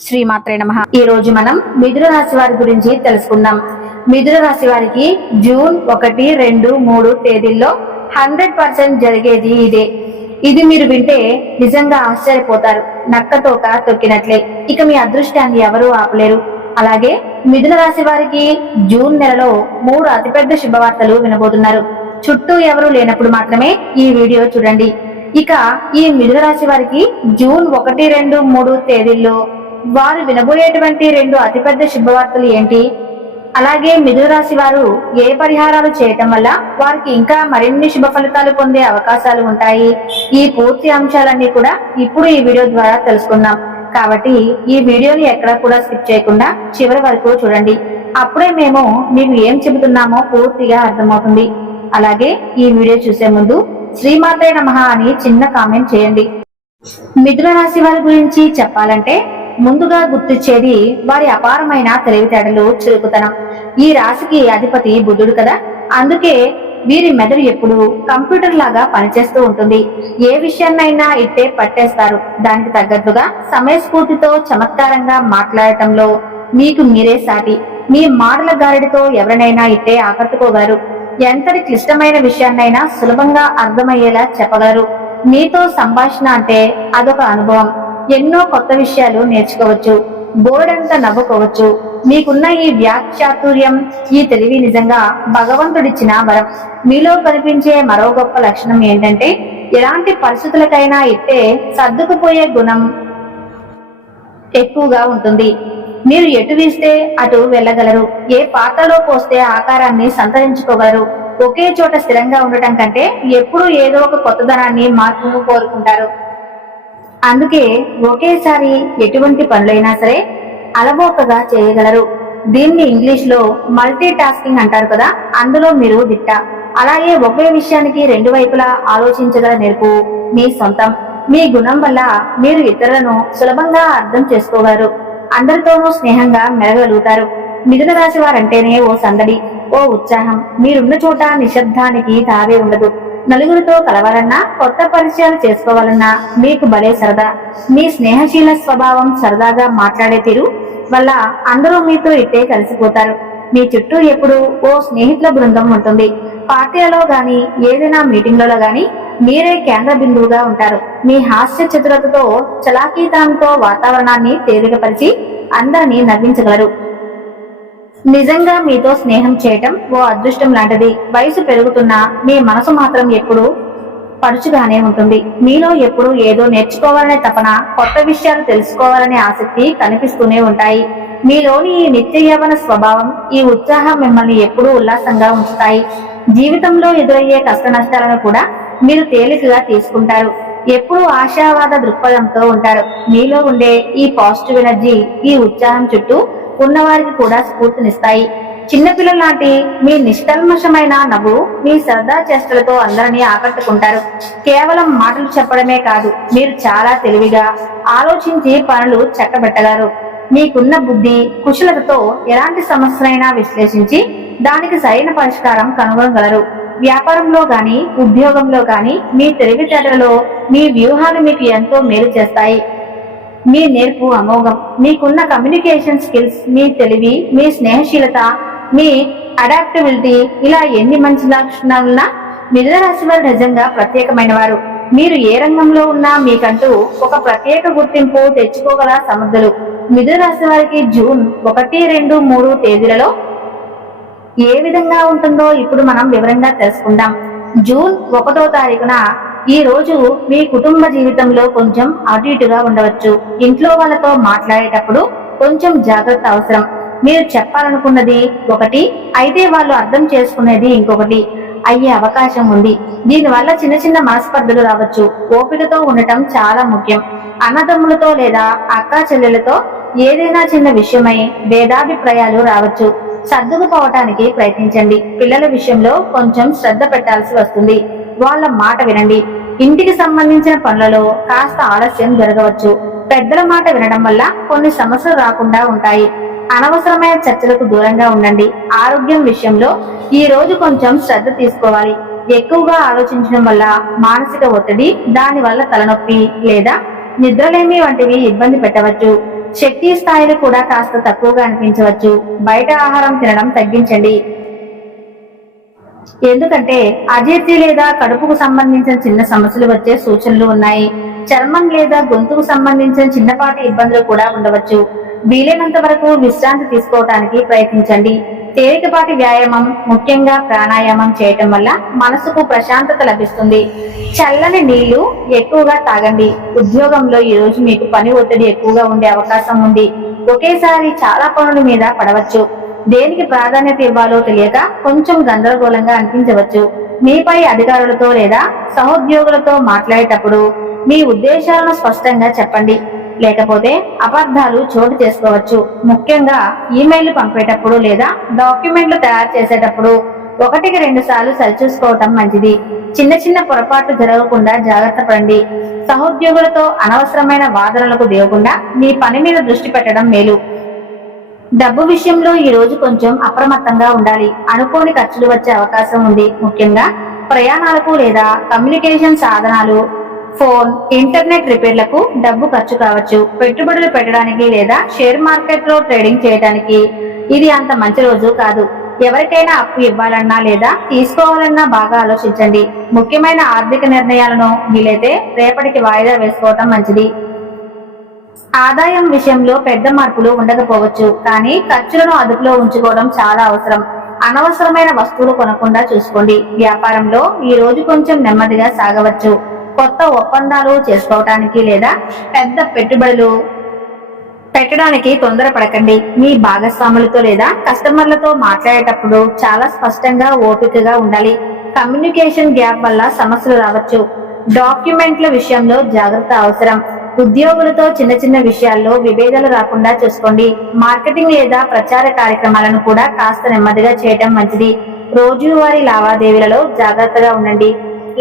శ్రీమాత్రే నమః. ఈ రోజు మనం మిథున రాశి వారి గురించి తెలుసుకుందాం. మిథున రాశి వారికి జూన్ 1, 2, 3 తేదీల్లో 100% జరిగేది ఇదే. ఇది మీరు వింటే నిజంగా ఆశ్చర్యపోతారు. నక్కతోక తొక్కినట్లే. ఇక మీ అదృష్టాన్ని ఎవరూ ఆపలేరు. అలాగే మిథున రాశి వారికి జూన్ నెలలో 3 అతిపెద్ద శుభవార్తలు వినబోతున్నారు. చుట్టూ ఎవరూ లేనప్పుడు మాత్రమే ఈ వీడియో చూడండి. ఇక ఈ మిథున రాశి వారికి జూన్ 1, 2, 3 తేదీల్లో వారు వినబోయేటువంటి 2 అతిపెద్ద శుభవార్తలు ఏంటి, అలాగే మిథున రాశి వారు ఏ పరిహారాలు చేయటం వల్ల వారికి ఇంకా మరిన్ని శుభ ఫలితాలు పొందే అవకాశాలు ఉంటాయి, ఈ పూర్తి అంశాలన్నీ కూడా ఇప్పుడు ఈ వీడియో ద్వారా తెలుసుకుందాం. కాబట్టి ఈ వీడియోని ఎక్కడా కూడా స్కిప్ చేయకుండా చివరి వరకు చూడండి. అప్పుడే మేము మీకు ఏం చెబుతున్నామో పూర్తిగా అర్థమవుతుంది. అలాగే ఈ వీడియో చూసే ముందు శ్రీమాత్రే నమః అని చిన్న కామెంట్ చేయండి. మిథున రాశి వారి గురించి చెప్పాలంటే ముందుగా గుర్తించేది వారి అపారమైన తెలివితేటలు, చురుకుతనం. ఈ రాశికి అధిపతి బుధుడు కదా, అందుకే వీరి మెదడు ఎప్పుడు కంప్యూటర్ లాగా పనిచేస్తూ ఉంటుంది. ఏ విషయాన్నైనా ఇట్టే పట్టేస్తారు. దానికి తగ్గట్టుగా సమయస్ఫూర్తితో చమత్కారంగా మాట్లాడటంలో మీకు మీరే సాటి. మీ మాటల గారడితో ఎవరినైనా ఇట్టే ఆకట్టుకోగలరు. ఎంతటి క్లిష్టమైన విషయాన్నైనా సులభంగా అర్థమయ్యేలా చెప్పగలరు. మీతో సంభాషణ అంటే అదొక అనుభవం. ఎన్నో కొత్త విషయాలు నేర్చుకోవచ్చు, బోర్డంతా నవ్వుకోవచ్చు. మీకున్న ఈ వ్యాఖ్యాతుర్యం, ఈ తెలివి నిజంగా భగవంతుడిచ్చిన వరం. మీలో కనిపించే మరో గొప్ప లక్షణం ఏంటంటే ఎలాంటి పరిస్థితులకైనా ఇట్టే సర్దుకుపోయే గుణం ఎక్కువగా ఉంటుంది. మీరు ఎటు వీస్తే అటు వెళ్ళగలరు. ఏ పాత్రలో పోస్తే ఆకారాన్ని సంతరించుకోగలరు. ఒకే చోట స్థిరంగా ఉండటం కంటే ఎప్పుడూ ఏదో ఒక కొత్తదనాన్ని, మార్పును కోరుకుంటారు. అందుకే ఒకేసారి ఎటువంటి పనులైనా సరే అలవోకగా చేయగలరు. దీన్ని ఇంగ్లీష్ లో మల్టీ టాస్కింగ్ అంటారు కదా, అందులో మీరు దిట్ట. అలాగే ఒకే విషయానికి 2 వైపులా ఆలోచించగల నేర్పు మీ సొంతం. మీ గుణం వల్ల మీరు ఇతరులను సులభంగా అర్థం చేసుకోగలరు. అందరితోనూ స్నేహంగా మెలగలుగుతారు. మిథున రాశి వారంటేనే ఓ సందడి, ఓ ఉత్సాహం. మీరున్న చోట నిశ్శబ్దానికి తావే ఉండదు. నలుగురితో కలవాలన్నా, కొత్త పరిచయాలు చేసుకోవాలన్నా మీకు భలే సరదా. మీ స్నేహశీల స్వభావం, సరదాగా మాట్లాడే తీరు వల్ల అందరూ మీతో ఇట్టే కలిసిపోతారు. మీ చుట్టూ ఎప్పుడు ఓ స్నేహితుల బృందం ఉంటుంది. పార్టీలలో గాని, ఏదైనా మీటింగ్లలో గాని మీరే కేంద్ర బిందువుగా ఉంటారు. మీ హాస్య చతురతతో, చలాకీతనంతో వాతావరణాన్ని తేలికపరిచి అందరినీ నవ్వించగలరు. నిజంగా మీతో స్నేహం చేయటం ఓ అదృష్టం లాంటిది. వయసు పెరుగుతున్నా మీ మనసు మాత్రం ఎప్పుడూ పడుచుగానే ఉంటుంది. మీలో ఎప్పుడు ఏదో నేర్చుకోవాలనే తపన, కొత్త విషయాలు తెలుసుకోవాలనే ఆసక్తి కనిపిస్తూనే ఉంటాయి. మీలోని ఈ నిత్య యవ్వన స్వభావం, ఈ ఉత్సాహం మిమ్మల్ని ఎప్పుడూ ఉల్లాసంగా ఉంచుతాయి. జీవితంలో ఎదురయ్యే కష్ట నష్టాలను కూడా మీరు తేలికగా తీసుకుంటారు. ఎప్పుడూ ఆశావాద దృక్పథంతో ఉంటారు. మీలో ఉండే ఈ పాజిటివ్ ఎనర్జీ, ఈ ఉత్సాహం చుట్టూ ఉన్నవారికి కూడా స్ఫూర్తినిస్తాయి. చిన్నపిల్లల లాంటి మీ నిష్కల్మషమైన నవ్వు, మీ సరదా చేష్టలతో అందరినీ ఆకట్టుకుంటారు. కేవలం మాటలు చెప్పడమే కాదు, మీరు చాలా తెలివిగా ఆలోచించి పనులు చక్కబెట్టగలరు. మీకున్న బుద్ధి, కుశలతతో ఎలాంటి సమస్యనైనా విశ్లేషించి దానికి సరైన పరిష్కారం కనుగొనగలరు. వ్యాపారంలో గాని, ఉద్యోగంలో గాని మీ తెలివితేటలలో మీ వ్యూహాలు మీకు ఎంతో మేలు చేస్తాయి. మీ నేర్పు అమోఘం. మీకున్న కమ్యూనికేషన్ స్కిల్స్, మీ తెలివి, మీ స్నేహశీలత, మీ అడాప్టబిలిటీ, ఇలా ఎన్ని మంచి లక్షణాలున్నా మిథున రాశి వారు నిజంగా ప్రత్యేకమైన వారు. మీరు ఏ రంగంలో ఉన్నా మీకంటూ ఒక ప్రత్యేక గుర్తింపు తెచ్చుకోగల సమర్థులు. మిథున రాశి వారికి జూన్ 1, 2, 3 తేదీలలో ఏ విధంగా ఉంటుందో ఇప్పుడు మనం వివరంగా తెలుసుకుందాం. జూన్ 1వ తారీఖున ఈ రోజు మీ కుటుంబ జీవితంలో కొంచెం అటు ఇటుగా ఉండవచ్చు. ఇంట్లో వాళ్ళతో మాట్లాడేటప్పుడు కొంచెం జాగ్రత్త అవసరం. మీరు చెప్పాలనుకున్నది ఒకటి అయితే వాళ్ళు అర్థం చేసుకునేది ఇంకొకటి అయ్యే అవకాశం ఉంది. దీనివల్ల చిన్న చిన్న మనస్పర్ధలు రావచ్చు. ఓపికతో ఉండటం చాలా ముఖ్యం. అన్నదమ్ములతో లేదా అక్కా చెల్లెలతో ఏదైనా చిన్న విషయమై భేదాభిప్రాయాలు రావచ్చు. సర్దుకుపోవటానికి ప్రయత్నించండి. పిల్లల విషయంలో కొంచెం శ్రద్ధ పెట్టాల్సి వస్తుంది. వాళ్ళ మాట వినండి. ఇంటికి సంబంధించిన పనులలో కాస్త ఆలస్యం జరగవచ్చు. పెద్దల మాట వినడం వల్ల కొన్ని సమస్యలు రాకుండా ఉంటాయి. అనవసరమైన చర్చలకు దూరంగా ఉండండి. ఆరోగ్యం విషయంలో ఈ రోజు కొంచెం శ్రద్ధ తీసుకోవాలి. ఎక్కువగా ఆలోచించడం వల్ల మానసిక ఒత్తిడి, దాని వల్ల తలనొప్పి లేదా నిద్రలేమి వంటివి ఇబ్బంది పెట్టవచ్చు. శక్తి స్థాయిలు కూడా కాస్త తక్కువగా అనిపించవచ్చు. బయట ఆహారం తినడం తగ్గించండి. ఎందుకంటే అజీర్తి లేదా కడుపుకు సంబంధించిన చిన్న సమస్యలు వచ్చే సూచనలు ఉన్నాయి. చర్మం లేదా గొంతుకు సంబంధించిన చిన్నపాటి ఇబ్బందులు కూడా ఉండవచ్చు. వీలైనంత వరకు విశ్రాంతి తీసుకోవటానికి ప్రయత్నించండి. తేలికపాటి వ్యాయామం, ముఖ్యంగా ప్రాణాయామం చేయటం వల్ల మనసుకు ప్రశాంతత లభిస్తుంది. చల్లని నీళ్లు ఎక్కువగా తాగండి. ఉద్యోగంలో ఈ రోజు మీకు పని ఒత్తిడి ఎక్కువగా ఉండే అవకాశం ఉంది. ఒకేసారి చాలా పనుల మీద పడవచ్చు. దేనికి ప్రాధాన్యత ఇవ్వాలో తెలియక కొంచెం గందరగోళంగా అనిపించవచ్చు. మీపై అధికారులతో లేదా సహోద్యోగులతో మాట్లాడేటప్పుడు మీ ఉద్దేశాలను స్పష్టంగా చెప్పండి. లేకపోతే అబద్ధాలు చోటు చేసుకోవచ్చు. ముఖ్యంగా ఈమెయిల్ పంపేటప్పుడు లేదా డాక్యుమెంట్లు తయారు చేసేటప్పుడు 1-2 సార్లు సరిచూసుకోవటం మంచిది. చిన్న చిన్న పొరపాట్లు జరగకుండా జాగ్రత్త పడండి. సహోద్యోగులతో అనవసరమైన వాదనలకు దిగకుండా మీ పని మీద దృష్టి పెట్టడం మేలు. డబ్బు విషయంలో ఈ రోజు కొంచెం అప్రమత్తంగా ఉండాలి. అనుకోని ఖర్చులు వచ్చే అవకాశం ఉంది. ముఖ్యంగా ప్రయాణాలకు లేదా కమ్యూనికేషన్ సాధనాలు, ఫోన్, ఇంటర్నెట్ రిపేర్లకు డబ్బు ఖర్చు కావచ్చు. పెట్టుబడులు పెట్టడానికి లేదా షేర్ మార్కెట్ లో ట్రేడింగ్ చేయడానికి ఇది అంత మంచి రోజు కాదు. ఎవరికైనా అప్పు ఇవ్వాలన్నా లేదా తీసుకోవాలన్నా బాగా ఆలోచించండి. ముఖ్యమైన ఆర్థిక నిర్ణయాలను వీలైతే రేపటికి వాయిదా వేసుకోవటం మంచిది. ఆదాయం విషయంలో పెద్ద మార్పులు ఉండకపోవచ్చు, కానీ ఖర్చులను అదుపులో ఉంచుకోవడం చాలా అవసరం. అనవసరమైన వస్తువులు కొనకుండా చూసుకోండి. వ్యాపారంలో ఈ రోజు కొంచెం నెమ్మదిగా సాగవచ్చు. కొత్త ఒప్పందాలు చేసుకోవటానికి లేదా పెద్ద పెట్టుబడులు పెట్టడానికి తొందరపడకండి. మీ భాగస్వాములతో లేదా కస్టమర్లతో మాట్లాడేటప్పుడు చాలా స్పష్టంగా, ఓపికగా ఉండాలి. కమ్యూనికేషన్ గ్యాప్ వల్ల సమస్యలు రావచ్చు. డాక్యుమెంట్ల విషయంలో జాగ్రత్త అవసరం. ఉద్యోగులతో చిన్న చిన్న విషయాల్లో విభేదాలు రాకుండా చూసుకోండి. మార్కెటింగ్ లేదా ప్రచార కార్యక్రమాలను కూడా కాస్త నెమ్మదిగా చేయటం మంచిది. రోజువారీ లావాదేవీలలో జాగ్రత్తగా ఉండండి.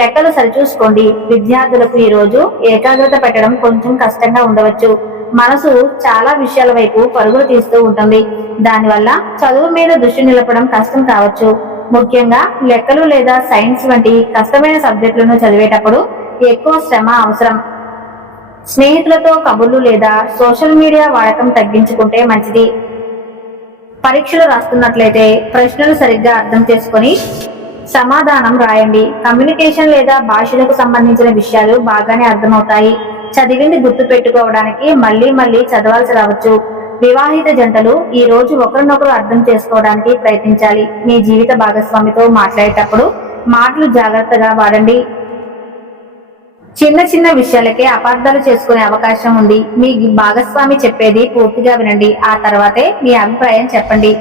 లెక్కలు సరిచూసుకోండి. విద్యార్థులకు ఈ రోజు ఏకాగ్రత పెట్టడం కొంచెం కష్టంగా ఉండవచ్చు. మనసు చాలా విషయాల వైపు పరుగులు తీస్తూ ఉంటుంది. దానివల్ల చదువు మీద దృష్టి నిలపడం కష్టం కావచ్చు. ముఖ్యంగా లెక్కలు లేదా సైన్స్ వంటి కష్టమైన సబ్జెక్టులను చదివేటప్పుడు ఎక్కువ శ్రమ అవసరం. స్నేహితులతో కబుర్లు లేదా సోషల్ మీడియా వాడకం తగ్గించుకుంటే మంచిది. పరీక్షలు రాస్తున్నట్లయితే ప్రశ్నలు సరిగ్గా అర్థం చేసుకొని సమాధానం రాయండి. కమ్యూనికేషన్ లేదా భాషలకు సంబంధించిన విషయాలు బాగానే అర్థమవుతాయి. చదివింది గుర్తు పెట్టుకోవడానికి మళ్లీ మళ్లీ చదవాల్సి రావచ్చు. వివాహిత జంటలు ఈ రోజు ఒకరినొకరు అర్థం చేసుకోవడానికి ప్రయత్నించాలి. మీ జీవిత భాగస్వామితో మాట్లాడేటప్పుడు మాటలు జాగ్రత్తగా వాడండి. చిన్న చిన్న విషయాలకే అపార్థాలు చేసుకునే అవకాశం ఉంది. మీ భాగస్వామి చెప్పేది పూర్తిగా వినండి. ఆ తర్వాతే మీ అభిప్రాయం చెప్పండి.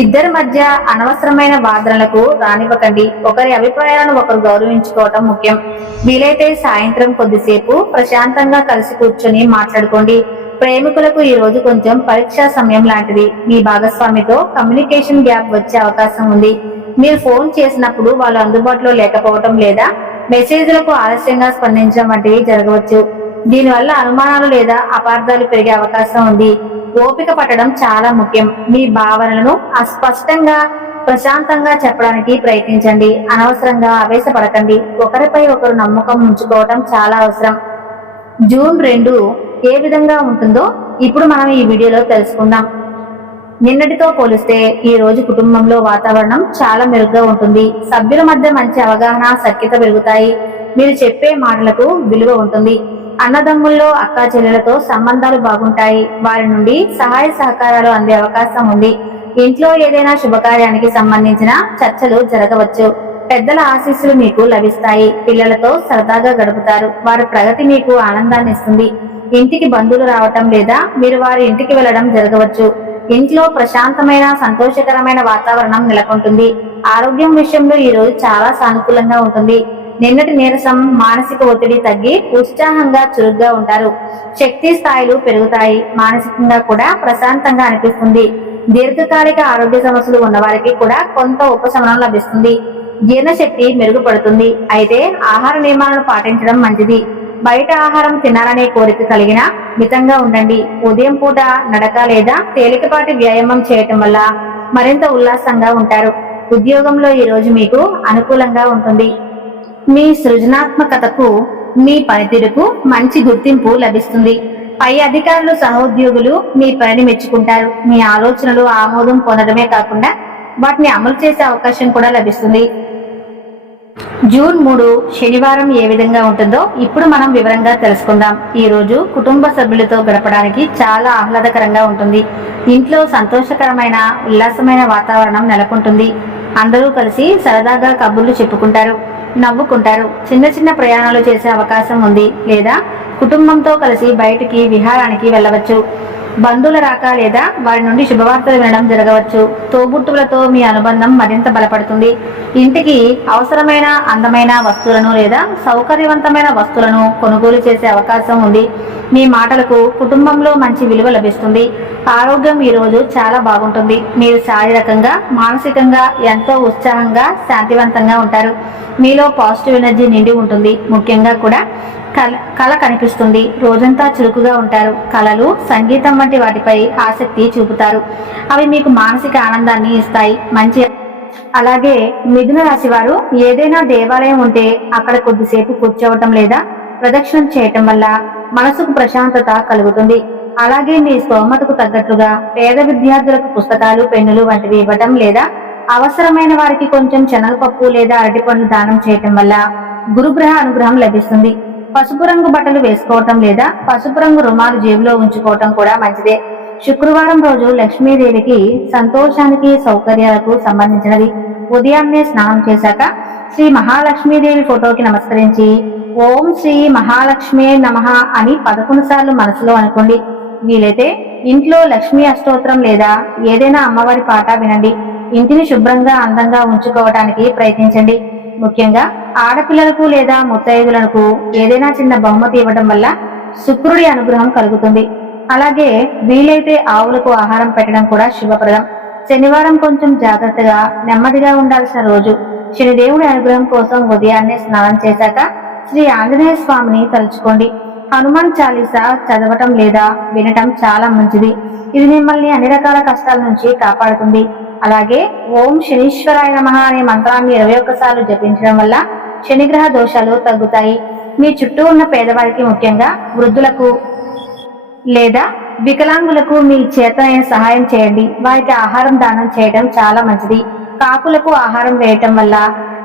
ఇద్దరి మధ్య అనవసరమైన వాదనలకు రానివ్వకండి. ఒకరి అభిప్రాయాలను ఒకరు గౌరవించుకోవటం ముఖ్యం. వీలైతే సాయంత్రం కొద్దిసేపు ప్రశాంతంగా కలిసి కూర్చొని మాట్లాడుకోండి. ప్రేమికులకు ఈ రోజు కొంచెం పరీక్షా సమయం లాంటిది. మీ భాగస్వామితో కమ్యూనికేషన్ గ్యాప్ వచ్చే అవకాశం ఉంది. మీరు ఫోన్ చేసినప్పుడు వాళ్ళు అందుబాటులో లేకపోవటం లేదా మెసేజ్లకు ఆలస్యంగా స్పందించడం వంటివి జరగవచ్చు. దీనివల్ల అనుమానాలు లేదా అపార్థాలు పెరిగే అవకాశం ఉంది. ఓపిక పట్టడం చాలా ముఖ్యం. మీ భావనలను అస్పష్టంగా, ప్రశాంతంగా చెప్పడానికి ప్రయత్నించండి. అనవసరంగా ఆవేశపడకండి. ఒకరిపై ఒకరు నమ్మకం ఉంచుకోవటం చాలా అవసరం. జూన్ 2 ఏ విధంగా ఉంటుందో ఇప్పుడు మనం ఈ వీడియోలో తెలుసుకుందాం. నిన్నటితో పోలిస్తే ఈ రోజు కుటుంబంలో వాతావరణం చాలా మెరుగ్గా ఉంటుంది. సభ్యుల మధ్య మంచి అవగాహన, సఖ్యత పెరుగుతాయి. మీరు చెప్పే మాటలకు విలువ ఉంటుంది. అన్నదమ్ముల్లో అక్కా చెల్లెలతో సంబంధాలు బాగుంటాయి. వారి నుండి సహాయ సహకారాలు అందే అవకాశం ఉంది. ఇంట్లో ఏదైనా శుభకార్యానికి సంబంధించిన చర్చలు జరగవచ్చు. పెద్దల ఆశీస్సులు మీకు లభిస్తాయి. పిల్లలతో సరదాగా గడుపుతారు. వారి ప్రగతి మీకు ఆనందాన్ని ఇస్తుంది. ఇంటికి బంధువులు రావటం లేదా మీరు వారి ఇంటికి వెళ్లడం జరగవచ్చు. ఇంట్లో ప్రశాంతమైన, సంతోషకరమైన వాతావరణం నెలకొంటుంది. ఆరోగ్యం విషయంలో ఈ రోజు చాలా సానుకూలంగా ఉంటుంది. నిన్నటి నీరసం, మానసిక ఒత్తిడి తగ్గి ఉత్సాహంగా, చురుగ్గా ఉంటారు. శక్తి స్థాయిలు పెరుగుతాయి. మానసికంగా కూడా ప్రశాంతంగా అనిపిస్తుంది. దీర్ఘకాలిక ఆరోగ్య సమస్యలు ఉన్నవారికి కూడా కొంత ఉపశమనం లభిస్తుంది. జీర్ణశక్తి మెరుగుపడుతుంది. అయితే ఆహార నియమాలను పాటించడం మంచిది. బయట ఆహారం తినాలనే కోరిక కలిగినా మితంగా ఉండండి. ఉదయం పూట నడక లేదా తేలికపాటి వ్యాయామం చేయటం వల్ల మరింత ఉల్లాసంగా ఉంటారు. ఉద్యోగంలో ఈ రోజు మీకు అనుకూలంగా ఉంటుంది. మీ సృజనాత్మకతకు, మీ పనితీరుకు మంచి గుర్తింపు లభిస్తుంది. పై అధికారులు సహోద్యోగులు మీ పనిని మెచ్చుకుంటారు. మీ ఆలోచనలు ఆమోదం పొందడమే కాకుండా వాటిని అమలు చేసే అవకాశం కూడా లభిస్తుంది. జూన్ 3 శనివారం ఏ విధంగా ఉంటుందో ఇప్పుడు మనం వివరంగా తెలుసుకుందాం. ఈ రోజు కుటుంబ సభ్యులతో గడపడానికి చాలా ఆహ్లాదకరంగా ఉంటుంది. ఇంట్లో సంతోషకరమైన ఉల్లాసమైన వాతావరణం నెలకొంటుంది. అందరూ కలిసి సరదాగా కబుర్లు చెప్పుకుంటారు, నవ్వుకుంటారు. చిన్న చిన్న ప్రయాణాలు చేసే అవకాశం ఉంది, లేదా కుటుంబంతో కలిసి బయటికి విహారానికి వెళ్ళవచ్చు. బంధువుల రాక లేదా వారి నుండి శుభవార్తలు వినడం జరగవచ్చు. తోబుట్టువులతో మీ అనుబంధం మరింత బలపడుతుంది. ఇంటికి అవసరమైన అందమైన వస్తువులను లేదా సౌకర్యవంతమైన వస్తువులను కొనుగోలు చేసే అవకాశం ఉంది. మీ మాటలకు కుటుంబంలో మంచి విలువ లభిస్తుంది. ఆరోగ్యం ఈ రోజు చాలా బాగుంటుంది. మీరు శారీరకంగా మానసికంగా ఎంతో ఉత్సాహంగా శాంతివంతంగా ఉంటారు. మీలో పాజిటివ్ ఎనర్జీ నిండి ఉంటుంది. ముఖ్యంగా కూడా కళ కనిపిస్తుంది. రోజంతా చురుకుగా ఉంటారు. కళలు, సంగీతం వంటి వాటిపై ఆసక్తి చూపుతారు. అవి మీకు మానసిక ఆనందాన్ని ఇస్తాయి. అలాగే మిథున రాశి వారు ఏదైనా దేవాలయం ఉంటే అక్కడ కొద్దిసేపు కూర్చోవటం లేదా ప్రదక్షిణం చేయటం వల్ల మనసుకు ప్రశాంతత కలుగుతుంది. అలాగే మీ స్తోమతకు తగ్గట్లుగా పేద విద్యార్థులకు పుస్తకాలు, పెన్నులు వంటివి ఇవ్వటం లేదా అవసరమైన వారికి కొంచెం శనగపప్పు లేదా అరటిపండ్లు దానం చేయటం వల్ల గురుగ్రహ అనుగ్రహం లభిస్తుంది. పసుపు రంగు బట్టలు వేసుకోవటం లేదా పసుపు రంగు రుమాలు జేబులో ఉంచుకోవటం కూడా మంచిదే. శుక్రవారం రోజు లక్ష్మీదేవికి సంతోషానికి సౌకర్యాలకు సంబంధించినది. ఉదయాన్నే స్నానం చేశాక శ్రీ మహాలక్ష్మీదేవి ఫోటోకి నమస్కరించి ఓం శ్రీ మహాలక్ష్మే నమః అని 11 సార్లు మనసులో అనుకోండి. వీలైతే ఇంట్లో లక్ష్మీ అష్టోత్తరం లేదా ఏదైనా అమ్మవారి పాట వినండి. ఇంటిని శుభ్రంగా అందంగా ఉంచుకోవడానికి ప్రయత్నించండి. ముఖ్యంగా ఆడపిల్లలకు లేదా ముత్తైదులకు ఏదైనా చిన్న బహుమతి ఇవ్వడం వల్ల శుక్రుడి అనుగ్రహం కలుగుతుంది. అలాగే వీలైతే ఆవులకు ఆహారం పెట్టడం కూడా శుభప్రదం. శనివారం కొంచెం జాగ్రత్తగా నెమ్మదిగా ఉండాల్సిన రోజు. శనిదేవుడి అనుగ్రహం కోసం ఉదయాన్నే స్నానం చేశాక శ్రీ ఆంజనేయ స్వామిని తలుచుకోండి. హనుమాన్ చాలీసా చదవటం లేదా వినటం చాలా మంచిది. ఇది మిమ్మల్ని అన్ని రకాల కష్టాల నుంచి కాపాడుతుంది. అలాగే ఓం శనీశ్వరాయ నమః అనే మంత్రాన్ని 21 సార్లు జపించడం వల్ల శనిగ్రహ దోషాలు తగ్గుతాయి. మీ చుట్టూ ఉన్న పేదవారికి, ముఖ్యంగా వృద్ధులకు లేదా వికలాంగులకు మీ చేతనైన సహాయం చేయండి. వారికి ఆహారం దానం చేయడం చాలా మంచిది. కాకులకు ఆహారం వేయటం వల్ల,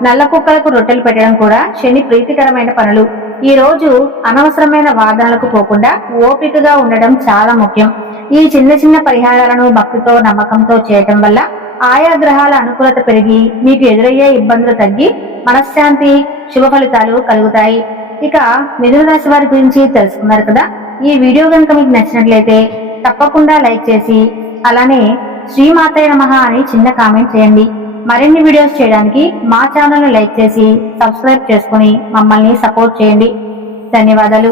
నల్ల కుక్కలకు రొట్టెలు పెట్టడం కూడా శని ప్రీతికరమైన పనులు. ఈ రోజు అనవసరమైన వాదనలకు పోకుండా ఓపికగా ఉండడం చాలా ముఖ్యం. ఈ చిన్న చిన్న పరిహారాలను భక్తితో నమ్మకంతో చేయటం వల్ల ఆయా గ్రహాల అనుకూలత పెరిగి మీకు ఎదురయ్యే ఇబ్బందులు తగ్గి మనశ్శాంతి, శుభ ఫలితాలు కలుగుతాయి. ఇక మిథున రాశి వారి గురించి తెలుసుకున్నారు కదా. ఈ వీడియో కనుక మీకు నచ్చినట్లయితే తప్పకుండా లైక్ చేసి అలానే శ్రీమాతయ నమః అని చిన్న కామెంట్ చేయండి. మరిన్ని వీడియోస్ చేయడానికి మా ఛానల్ని లైక్ చేసి సబ్స్క్రైబ్ చేసుకుని మమ్మల్ని సపోర్ట్ చేయండి. ధన్యవాదాలు.